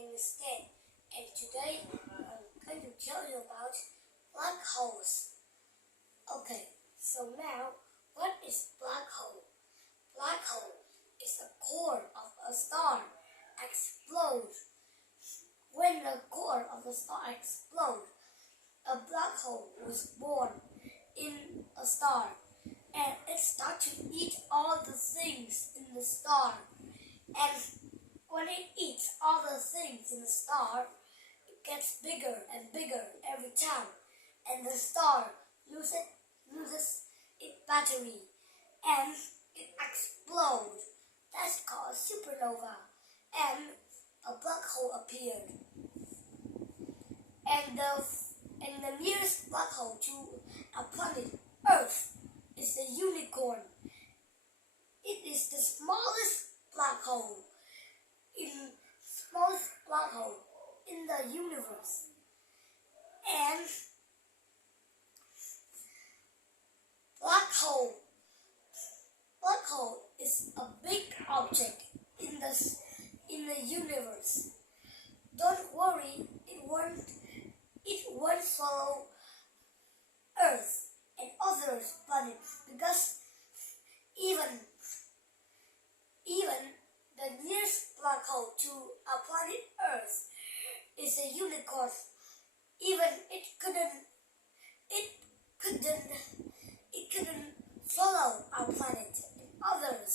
name is Dan, and today I'm going to tell you about black holes. Okay, so now, what is black hole? Black hole is the core of a star explodes. When the core of the star explodes, a black hole was born in a star, and it starts to eat all the things in the star. And when it eats all the things in the star, it gets bigger and bigger every time, and the star loses its battery, and it explodes. That's called supernova, and a black hole appeared. And the nearest black hole to our planet Earth is the unicorn. It is the smallest black hole in the universe. And black hole is a big object in the universe. Don't worry, it won't swallow Earth and other planets, because even the nearest black hole to our planet Earth is a unicorn. Even it couldn't swallow our planet and others.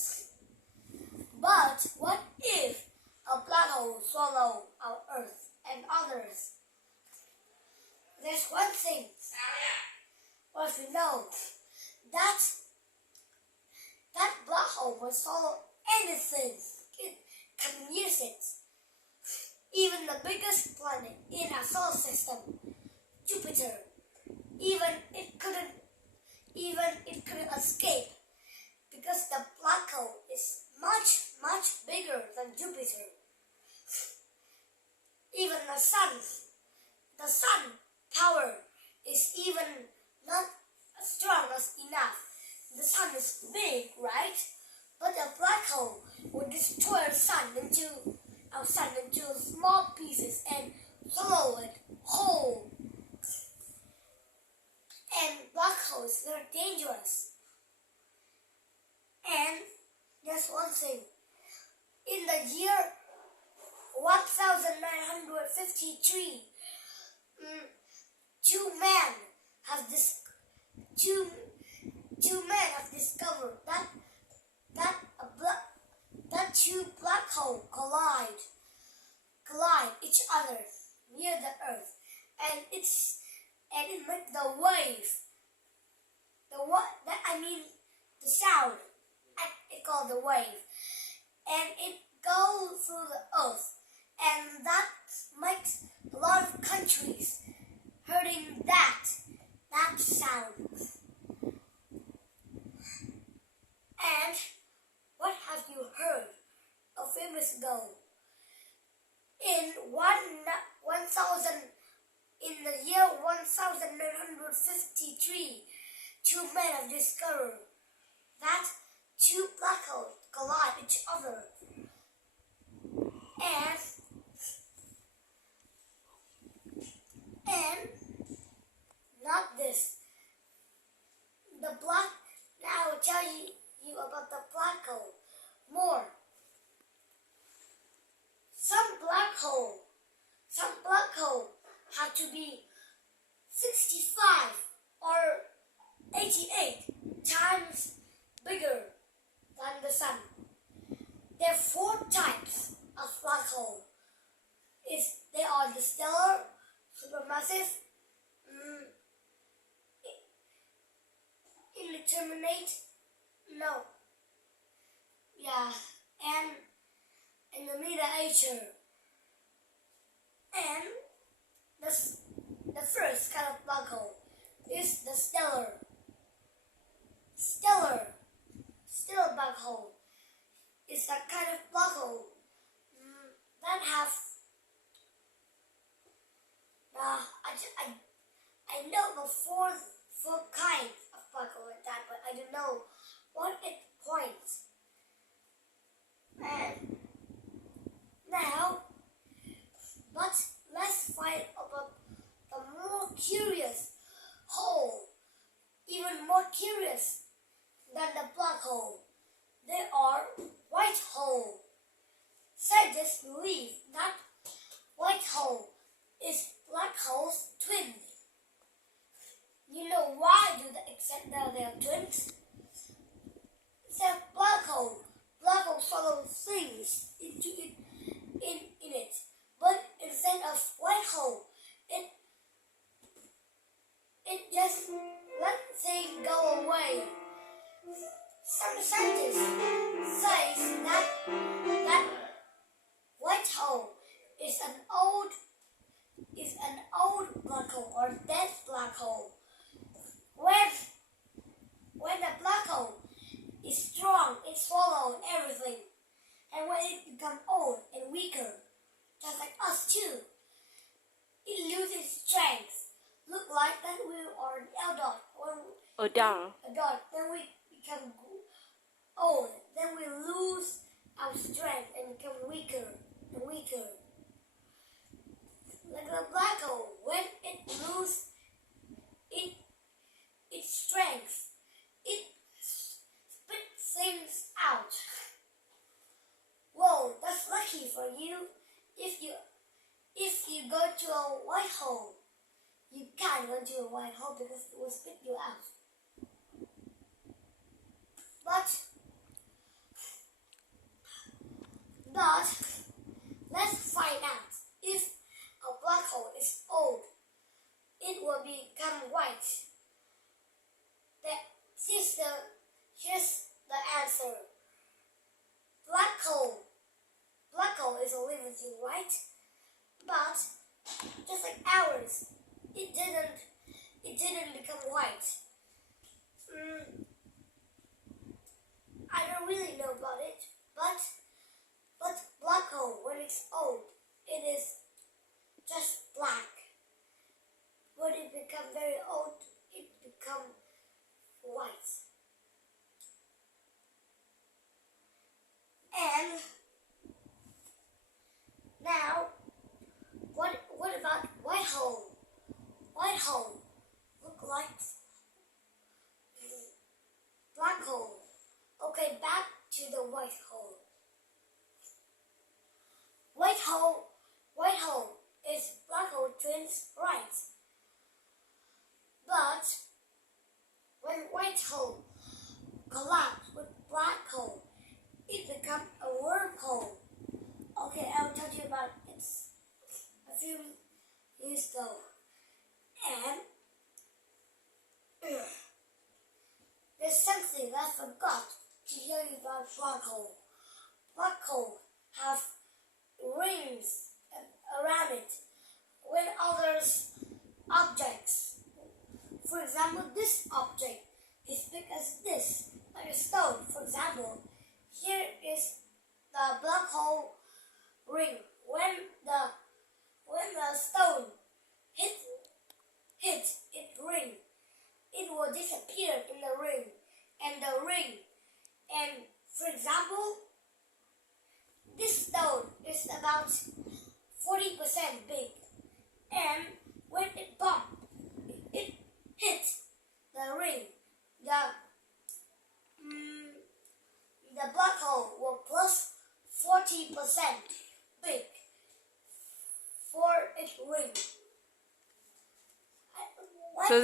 But what if a black hole swallow our Earth and others? There's one thing. What if you know that black hole will swallow anything it can use it. Even the biggest planet in our solar system, Jupiter, even it couldn't escape, because the black hole is much bigger than Jupiter. Even the sun power is even not strong enough. The sun is big, right? But a black hole will destroy our sun into small pieces and swallow it whole. And black holes, they're dangerous. And there's one thing. In the year 1953, two men have discovered that two black holes collide each other near the Earth, and it makes the wave, the sound. It's called the wave, and it goes through the Earth, and that makes a lot of countries hearing that sound. And what have you heard a few minutes ago? In the year 1953, two men have discovered that two black holes collide each other. And not this. Now I will tell you about the black hole more. Some black hole have to be 65 or 88 times bigger than the sun. There are 4 types of black hole. They are the stellar, supermassive, indeterminate, and the miniature. And the first kind of black hole is the stellar black hole. It's that kind of black hole that have I know the four kinds of black hole like that, but I don't know what it points. And now space into it in it. But instead of white hole, it just let things go away. Some scientists say that white hole is an old black hole or dead black hole. When the black hole is strong, it swallows everything. And when it becomes old and weaker, just like us too, it loses strength. Look like that we are an adult. Then we become old. Then we lose our strength and become weaker and weaker. Like a black hole, when it loses its strength, it spits things out. Whoa, that's lucky for you. If you go to a white hole, you can't go to a white hole because it will spit you out. But let's find out if a black hole is old. It will become white. Here's the answer. Black hole is a living thing, right? But just like ours, it didn't become white. I don't really know about it, but black hole, when it's old, it is just black. When it becomes very old, it becomes white. And now, what about white hole? White hole look like black hole. Okay, back to the white hole. White hole is black hole twins, right? But when white hole collapse with black hole, it becomes a wormhole. Okay, I'll tell you about it a few years ago. And there's something I forgot to tell you about black hole. Black hole have rings around it. When others objects, for example, this object is big as this, like a stone. For example, here is the black hole ring. When the stone hit its ring, it will disappear in the ring. And for example, this stone is about 40% big, and when it bumped, it hit the ring. The black hole will plus 40% big for its ring. So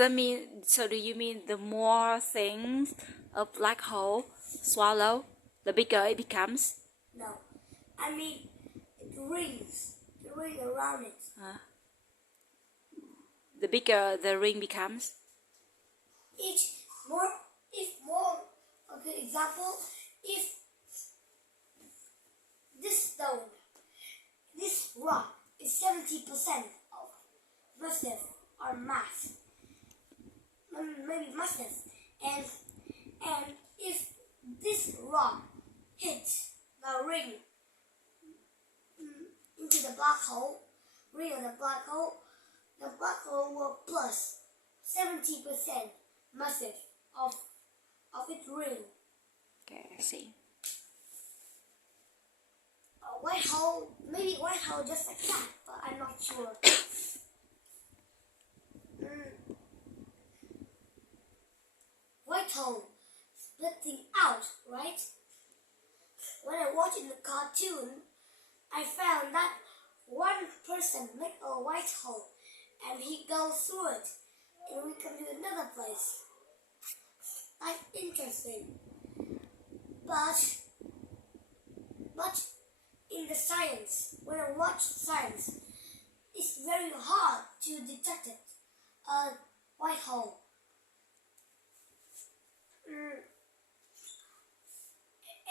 do you mean the more things a black hole swallow, the bigger it becomes? No, I mean the ring around it. The bigger the ring becomes? Okay, example, if this rock is 70% of massive or mass, maybe massive, and if this rock hits the ring into the black hole, the black hole will plus 70% massive of its ring. Okay, I see. Maybe white hole just like that, but I'm not sure. White hole splitting out, right? When I watched the cartoon, I found that one person make a white hole and he goes through it and we come to another place. That's interesting. But the science, when I watch science, it's very hard to detect it. A white hole.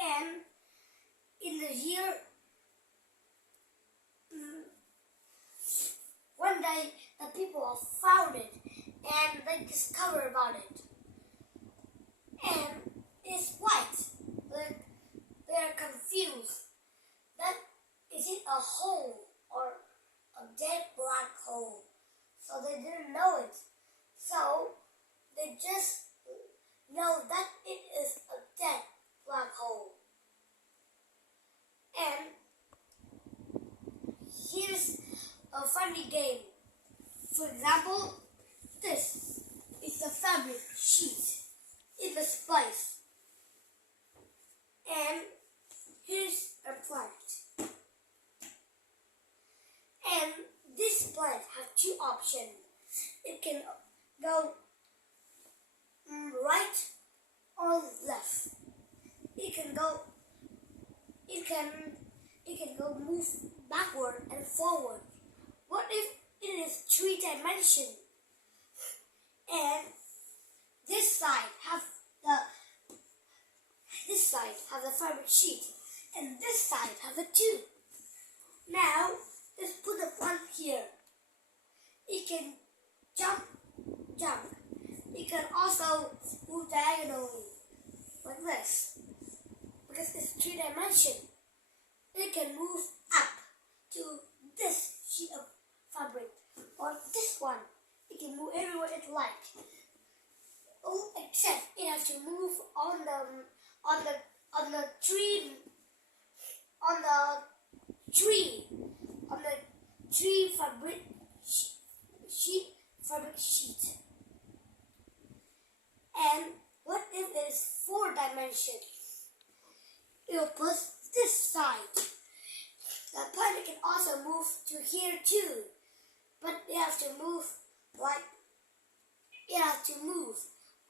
And in the year, one day the people have found it and they discover about it. And it's white. They are confused. That is it a hole or a dead black hole? So they didn't know it. So they just know that it is a dead black hole. And here's a funny game. For example, this is a fabric sheet in the space. And here's a plant. And this plant has two options. It can go right or left. It can go move backward and forward. What if it is 3-dimensional? And this side have the fabric sheet, and this side have the tube. Now let's put the plant here. It can jump. It can also move diagonally like this because it's 3-dimensional. It can move up to this sheet of fabric or this one. It can move everywhere it likes. Oh, except it has to move on the tree fabric sheet. And what if it is 4-dimensional? It will put this side. The plant can also move to here too, but it has to move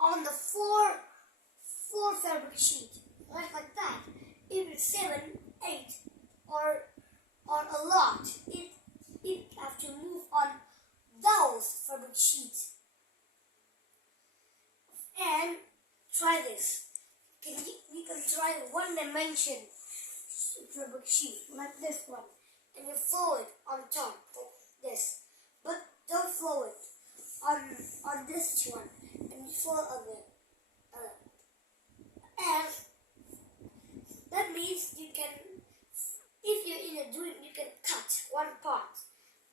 on the four fabric sheet, like that. If it's 7, 8, or a lot, it have to move on those fabric sheets. And try this. You can try 1-dimension fabric sheet like this one, and you fold it on top like this. But don't fold it on this one, and you fold on it. And that means you can, if you're in a dream, you can cut one part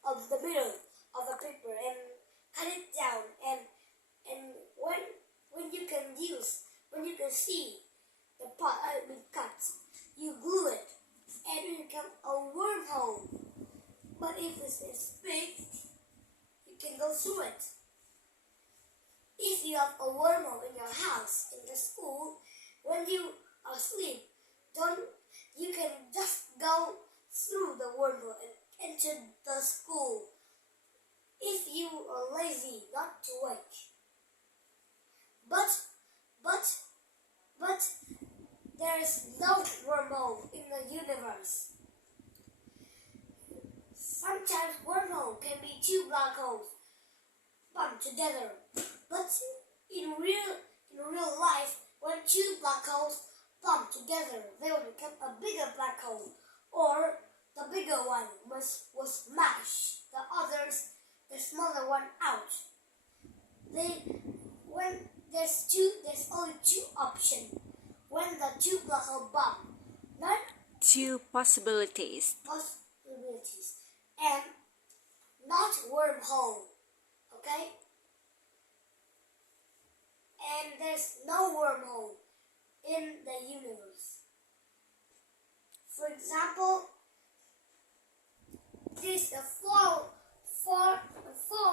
of the middle of the paper and cut it down, and when you can see the part being cut, you glue it and it becomes a wormhole. But if it's big, you can go through it. If you have a wormhole in your house, in the school, when you are asleep, you can just go through the wormhole and enter the school. If you are lazy not to wake. But there is no wormhole in the universe. Sometimes wormhole can be 2 black holes bumped together. But in real life, when 2 black holes bump together, they will become a bigger black hole, or the bigger one was smashed, the smaller one out. When there's only 2 options. When the 2 black hole bump, not 2 possibilities. And not wormhole, okay? And there's no wormhole in the universe. For example, this is a far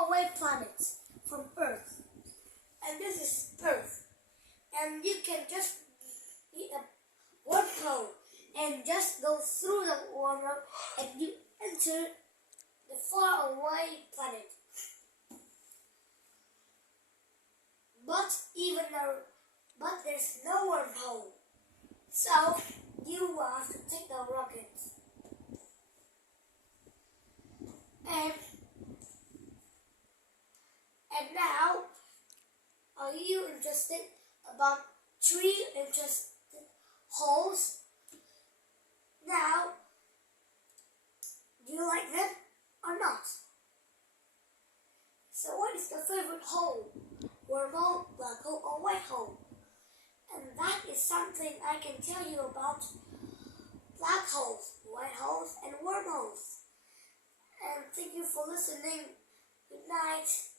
away planet from Earth, and this is Earth, and you can just be a wormhole and just go through the wormhole and you enter the far away planet. But there's no wormhole, so you will have to take the rocket. And now, are you interested about 3 interesting holes? Now, do you like them or not? So what is your favorite hole? Wormhole, black hole, or white hole? And that is something I can tell you about black holes, white holes, and wormholes. And thank you for listening. Good night.